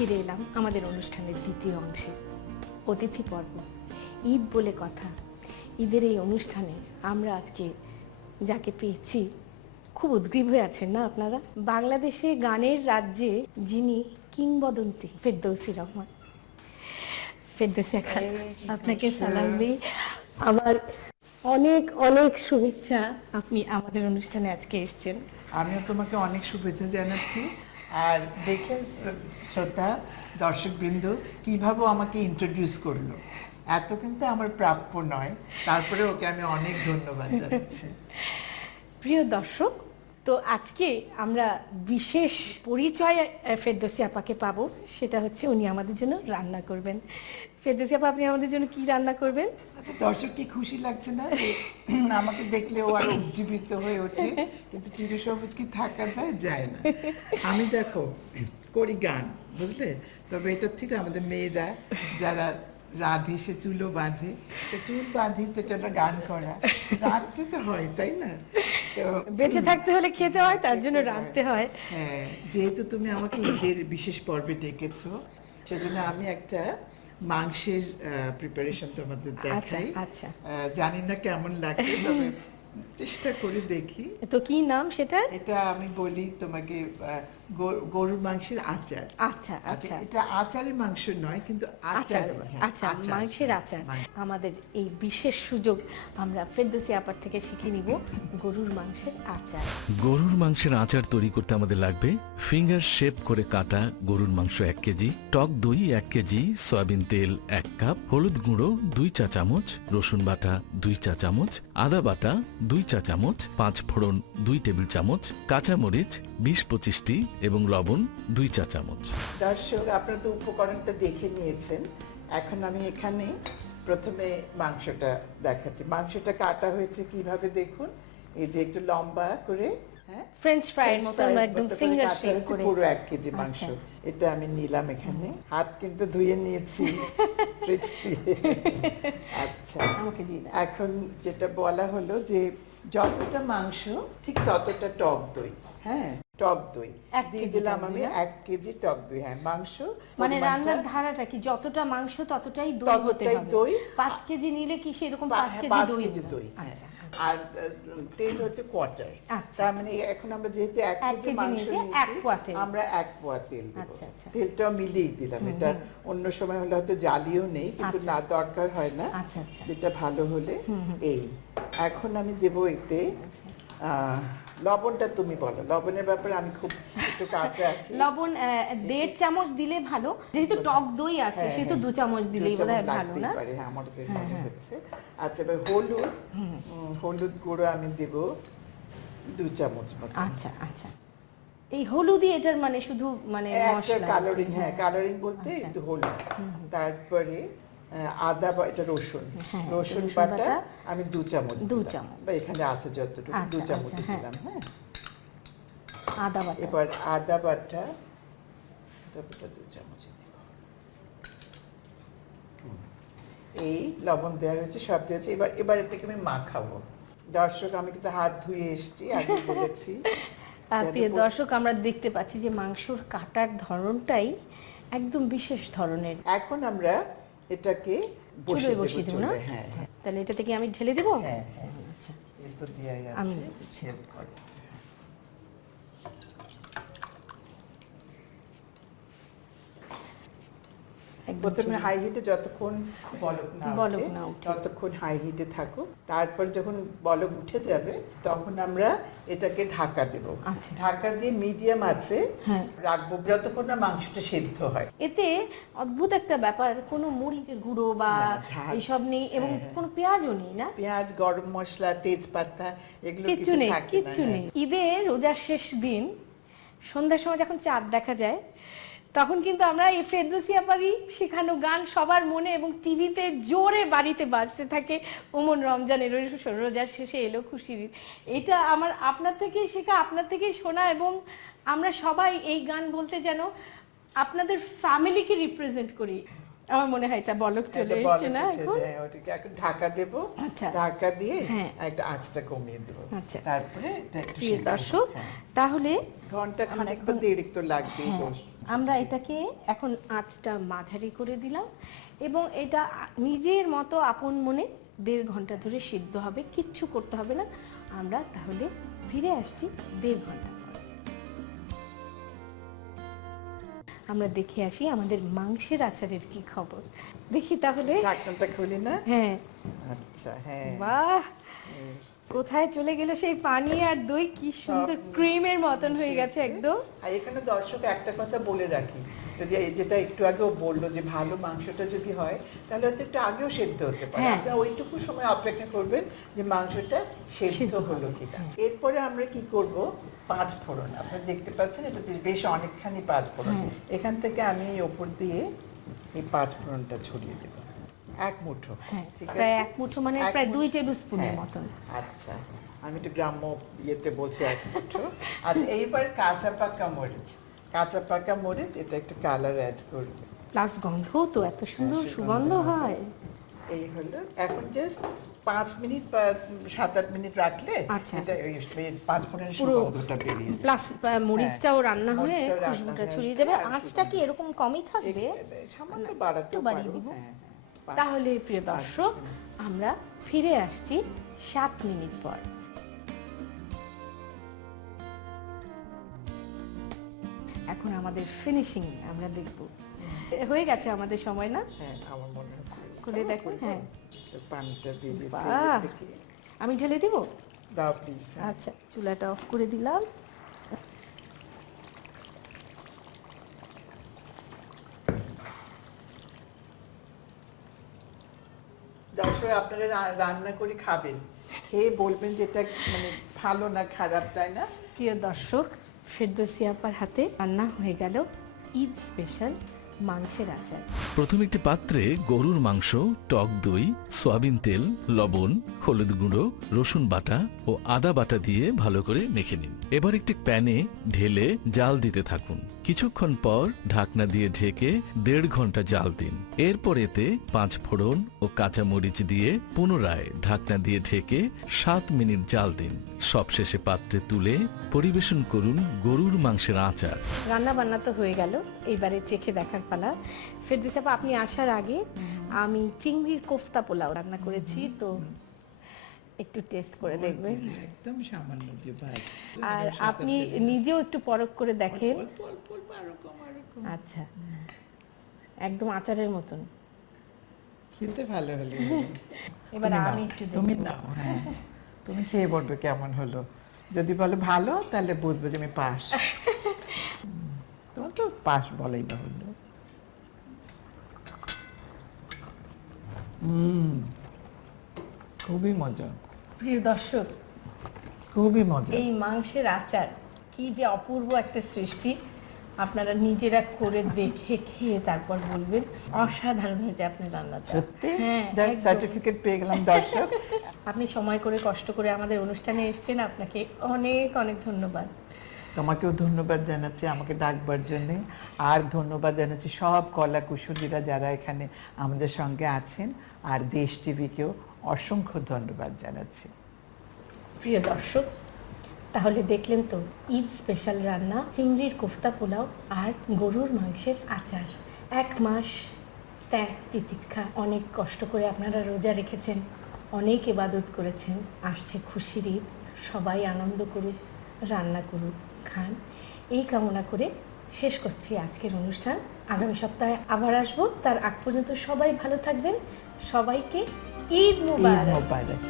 ফিরে এলাম আমাদের অনুষ্ঠানের দ্বিতীয় অংশে, অতিথি পর্ব। ঈদ বলে কথা। ঈদের এই অনুষ্ঠানে আমরা আজকে যাকে পেয়েছি, খুব উদ্গ্রীব হয়ে আছেন না আপনারা? বাংলাদেশে গানের রাজ্যে যিনি কিংবদন্তি, ফেরদৌসী রহমান। ফেরদৌসী খান, আপনাকে সালাম দিই। আমার অনেক অনেক শুভেচ্ছা, আপনি আমাদের অনুষ্ঠানে আজকে এসেছেন। আমিও তোমাকে অনেক শুভেচ্ছা জানাচ্ছি। আর দেখে শ্রোতা দর্শকবৃন্দ কিভাবে আমাকে ইন্ট্রোডিউস করলো, এত কিন্তু আমার প্রাপ্য নয়, তারপরে ওকে আমি অনেক ধন্যবাদ জানাচ্ছি। প্রিয় দর্শক, তো আজকে আমরা বিশেষ পরিচয় ফেরদৌসী আপাকে পাবো, সেটা হচ্ছে উনি আমাদের জন্য রান্না করবেন। ফেরদৌসী আপা, আপনি আমাদের জন্য কি রান্না করবেন? আচ্ছা, দর্শক কি খুশি লাগছে না যে আমাকে দেখলে ও আরো উজ্জীবিত হয়ে ওঠে, কিন্তু চিরসবুজ কি থাকা যায়? যায় না। আমি দেখো করি গান, বুঝলে, তবে এটা ঠিক আমাদের মেয়েরা যারা রাধে সে চুলও বাঁধে, তো চুল বাঁধি তো এটা একটা গান করা, রাঁধতে তো হয়, তাই না? তো বেঁচে থাকতে হলে খেতে হয়, তার জন্য রাঁধতে হয়। হ্যাঁ, যেহেতু তুমি আমাকে ঈদের বিশেষ পর্বে ডেকেছো, সেজন্য আমি একটা মাংসের প্রিপারেশন তোমাদের দেখাই। আচ্ছা। জানি না কেমন লাগে, তবে চেষ্টা করে দেখি। তো কি নাম সেটা? এটা আমি বলি তোমাকে, গরুর মাংসের আচার। আচ্ছা আচ্ছা, এটা আচারের মাংস নয়, কিন্তু আচার। আচ্ছা, মাংসের আচার। আমাদের এই বিশেষ সুযোগ আমরা ফেরদৌসী আপার থেকে শিখে নিব গরুর মাংসের আচার। গরুর মাংসের আচার তৈরি করতে আমাদের লাগবে ফিঙ্গার শেপ করে কাটা গরুর মাংস 1 কেজি, টক দই 1 কেজি, সয়াবিন তেল 1 কাপ, হলুদ গুঁড়ো 2 চা চামচ, রসুন বাটা 2 চা চামচ, আদা বাটা 2 চা চামচ, 5 ফোড়ন 2 টেবিল চামচ, কাঁচামরিচ 20-25টি এবং লবণ 2 চা চামচ। দর্শক, আপনারা তো উপকরণটা দেখে নিয়েছেন। এখন আমি এখানে প্রথমে মাংসটা দেখাচ্ছি। মাংসটা কাটা হয়েছে কিভাবে দেখুন, এই যে একটু লম্বা করে, হ্যাঁ, ফ্রেঞ্চ ফ্রাইয়ের মতো একদম ফিঙ্গার শেপ করে। পুরো 1 কেজি মাংস এটা আমি নিলাম এখানে। হাত কিন্তু ধুয়ে নিয়েছি ট্রিক্স দিয়ে। আচ্ছা, আমাকে দিয়ে দাও। এখন যেটা বলা হলো যে যতটা মাংস ঠিক ততটা টক দই। হ্যাঁ, টক দই দিয়ে দিলাম আমি 1 কেজি টক দই। হ্যাঁ, মাংস মানে রান্নার ধারাটা কি যতটা মাংস ততটাই দই হতে হবে? দই 5 কেজি নিলে কি সেরকম 5 কেজি 5 দই? কেজি দই। আচ্ছা, আর তেল হচ্ছে কোয়ার্টার। আচ্ছা। তার মানে এখন আমরা যেহেতু 1 কেজি মাংস নিয়েছি, নিয়েছি, 1 পোয়া তেল। আমরা 1 পোয়া তেল দেব। আচ্ছা আচ্ছা, তেলটা মিলিয়ে দিলাম। এটা অন্য সময় হলে হয়তো জ্বালিও নেই, কিন্তু না, দরকার হয় না। আচ্ছা আচ্ছা, এটা ভালো হলে এই। এখন আমি দেব এতে লবণটা। তুমি বলো লবণের ব্যাপারে, আমি খুব একটু কাঁচা আছি। লবণ 1.5 চামচ দিলে ভালো, যেহেতু টক দই আছে সেহেতু 2 চামচ দিলেই বোধহয় ভালো, না? হ্যাঁ, আমার মনে হচ্ছে। আচ্ছা, এবার হলুদ গুঁড়ো আমি দেব 2 চামচ মতো। আচ্ছা আচ্ছা, এই হলুদই এটার মানে শুধু মানে মশলা কালারিং। হ্যাঁ, কালারিং বলতে একটু হলুদ। তারপরে আদা বা এটা রসুন বাটা আমি 2 চামচ, 2 চামচ, বা এখানে আছে যতটুকু 2 চামচ দিলাম। হ্যাঁ, আদা বাটা। এবার আদা বাটা 2 চামচ দিব। এই লবণ দেওয়া হয়েছে, সব দেওয়া হয়েছে। এবার এটাকে আমি মাখাবো। দর্শক, আমি কিন্তু হাত ধুয়ে এসেছি, আগে বলেছি। প্রিয় দর্শক, আমরা দেখতে পাচ্ছি যে মাংসর কাটার ধরনটাই একদম বিশেষ ধরনের। এখন আমরা এটাকে বসিয়ে দেব না? হ্যাঁ, তাহলে এটা থেকে আমি ঢেলে দেব। হ্যাঁ, আচ্ছা, এই তো দেয়াই আছে। আমি প্রথমে হাই হিটে যতক্ষণ বলক না উঠে ততক্ষণ হাই হিটে থাকো। তারপর যখন বলক উঠে যাবে তখন আমরা এটাকে ঢাকা দেব। ঢাকা দিয়ে মিডিয়াম আছে রাখবো যতক্ষণ না মাংসটা সেদ্ধ হয়। এতে অদ্ভুত একটা ব্যাপার, কোনো মরিচের গুঁড়ো বা এইসব নেই, এবং কোনো পেঁয়াজও নেই, না? পেঁয়াজ, গরম মশলা, তেজপাতা এগুলো কিচ্ছু নেই, কিচ্ছু নেই। ঈদে রোজার শেষ দিন সন্ধ্যার সময় যখন চাঁদ দেখা যায়, তখন কিন্তু আমরা এই ফেরদৌসী আপারই শেখানো গান সবার মনে এবং টিভিতে জোরে বাড়িতে বাজতে থাকে। ওমন রমজানের রোজার শেষে এলো খুশির। এটা আমার আপনার থেকেই শেখা, আপনার থেকেই শোনা, এবং আমরা সবাই এই গান বলতে যেন আপনাদের ফ্যামিলিকে রিপ্রেজেন্ট করি। আমার মনে হয় এটা বলক চলে এসছে, না? এখন ঢাকা দেব। ঢাকা দিয়ে একটা আঁচটা কমিয়ে দেব। তারপরে এটা একটু দর্শক, তাহলে ঘন্টা খানেক বা দেড়েক তো লাগবেই। আমরা এটাকে এখন আঁচটা মাঝারি করে দিলাম এবং এটা নিজের মতো আপন মনে 1.5 ঘন্টা ধরে সিদ্ধ হবে, কিচ্ছু করতে হবে না। আমরা তাহলে ফিরে আসছি 1.5 ঘন্টা পর। আমরা দেখে আসি আমাদের মাংসের আচারের কি খবর। দেখি তাহলে। ঢাকনাটা খুলি না? হ্যাঁ। আচ্ছা, হ্যাঁ। বাহ, কোথায় চলে গেল সেই পানি আর দই, কি সুন্দর ক্রিমের মতন হয়ে গেছে একদম। আর এখানে দর্শক একটা কথা বলে রাখি, যদি যেটা একটু আগেও বললো যে ভালো মাংসটা যদি হয় তাহলে হয়তো একটু আগেও সেদ্ধ হতে পারে। হ্যাঁ। আপনারা ওইটুকু সময় অপেক্ষা করবেন যে মাংসটা সেদ্ধ হলো কিনা। এরপরে আমরা কি করব, 5 ফোড়ন। আপনারা দেখতে পাচ্ছেন এটা বেশ অনেকখানি 5 ফোড়ন। এখান থেকে আমি ওপর দিয়ে এই 5 ফোড়নটা ছড়িয়ে দেব, 1 মুঠো। হ্যাঁ, ঠিক প্রায় আছে? 1 মুঠো মানে এক প্রায় 2 মুঠো। টেবিল স্পুনের হ্যাঁ, মতন। আচ্ছা, আমি একটু গ্রাম্য ইয়েতে বলছি 1 মুঠো। আচ্ছা, এইবার কাঁচা পাকা মরিচ। কাঁচা পাকা মরিচ, এটা একটু কালার অ্যাড করবে। প্লাস গন্ধও তো এত সুন্দর সুগন্ধ হয়। এই হলো। এখন জাস্ট 5 মিনিট বা 7-8 মিনিট রাখলে আচ্ছা। এটা ওই 5 ফোড়নের পুরো সুগন্ধটা বেরিয়ে যাবে। প্লাস মরিচটাও রান্না হয়ে মরিচটাও রান্না খুশবুটা হয়ে ছড়িয়ে আসবে যাবে। আর আঁচটা কি সুগন্ধ। এরকম কমই থাকবে? সামান্য না, বাড়াতে একটু বাড়িয়ে পারো। দিব। হ্যাঁ, হ্যাঁ। তাহলে প্রিয় দর্শক, আমরা ফিরে আসছি 7 মিনিট পর। এখন আমাদের ফিনিশিং আমরা দেখব। হয়ে গেছে আমাদের সময়, না? হ্যাঁ, আমার মনে হচ্ছে। খুলে দেখুন। হ্যাঁ, তো পানিটা বেরিয়েছে বাহ। এর থেকে। আমি ঢেলে দিব। দাও প্লিজ। আচ্ছা, চুলাটা অফ করে দিলাম। দর্শক, আপনারা রান্না করে খাবেন, খেয়ে বলবেন যে এটা মানে ভালো না খারাপ, তাই না? প্রিয় দর্শক, ফেরদৌসী আপার হাতে রান্না হয়ে গেল ঈদ স্পেশাল মাংসের আচার। প্রথমে একটি পাত্রে গরুর মাংস, টক দই, সয়াবিন তেল, লবণ, হলুদ গুঁড়ো, রসুন বাটা ও আদা বাটা দিয়ে ভালো করে মেখে নিন। এবার একটি প্যানে ঢেলে জাল দিতে থাকুন। কিছুক্ষণ পর ঢাকনা দিয়ে ঢেকে 1.5 ঘন্টা জাল দিন। এরপর এতে 5 ফোড়ন ও কাঁচা মরিচ দিয়ে পুনরায় ঢাকনা দিয়ে ঢেকে 7 মিনিট জাল দিন। সবশেষে পাত্রে তুলে পরিবেশন করুন গরুর মাংসের আচার। রান্না বান্না তো হয়ে গেল, এবারে চেখে দেখার পালা। ফেরদৌসী আপা, আপনি আসার আগে আমি চিংড়ির কোফতা পোলাও রান্না করেছি, তো একটু টেস্ট করে দেখবেন। একদম সামান্য যে ভাই। আর আপনি নিজেও একটু পরখ করে দেখেন। আচ্ছা, একদম আচারের মতন। খেতে ভালো হলো। এবার তুমি আমি নাও, একটু তুমি দেখবো। নাও। হ্যাঁ, তুমি খেয়ে বলবে কেমন হলো। যদি বলো ভালো, তাহলে বুঝবো যে আমি পাস। তোমার তো পাস বলেই বাহুল্য। খুবই মজা, প্রিয় দর্শক, খুবই মজা। এই মাংসের আচার কি যে অপূর্ব একটা সৃষ্টি। আপনারা নিজেরা করে দেখে খেয়ে তারপর বলবেন অসাধারণ হয়েছে আপনার রান্নাটা। সত্যি? হ্যাঁ, দেখ, একদম। সার্টিফিকেট পেয়ে গেলাম দর্শক। আপনি সময় করে কষ্ট করে আমাদের অনুষ্ঠানে এসেছেন, আপনাকে অনেক অনেক ধন্যবাদ। তোমাকেও ধন্যবাদ জানাচ্ছি আমাকে ডাকবার জন্য। আর ধন্যবাদ জানাচ্ছি সব কলা কুশলীরা যারা এখানে আমাদের সঙ্গে আছেন। আর দেশ টিভিকেও অসংখ্য ধন্যবাদ জানাচ্ছি। প্রিয় দর্শক, তাহলে দেখলেন তো ঈদ স্পেশাল রান্না চিংড়ির কোফতা পোলাও আর গরুর মাংসের আচার। 1 মাস ত্যাগ তিতিক্ষা, অনেক কষ্ট করে আপনারা রোজা রেখেছেন, অনেক ইবাদত করেছেন। আসছে খুশির ঈদ, সবাই আনন্দ করুক, রান্না করুক, খান, এই কামনা করে শেষ করছি আজকের অনুষ্ঠান। আগামী সপ্তাহে আবার আসবো। তার আগ পর্যন্ত সবাই ভালো থাকবেন। সবাইকে ঈদ ঈদ মুবারক। মোবারক।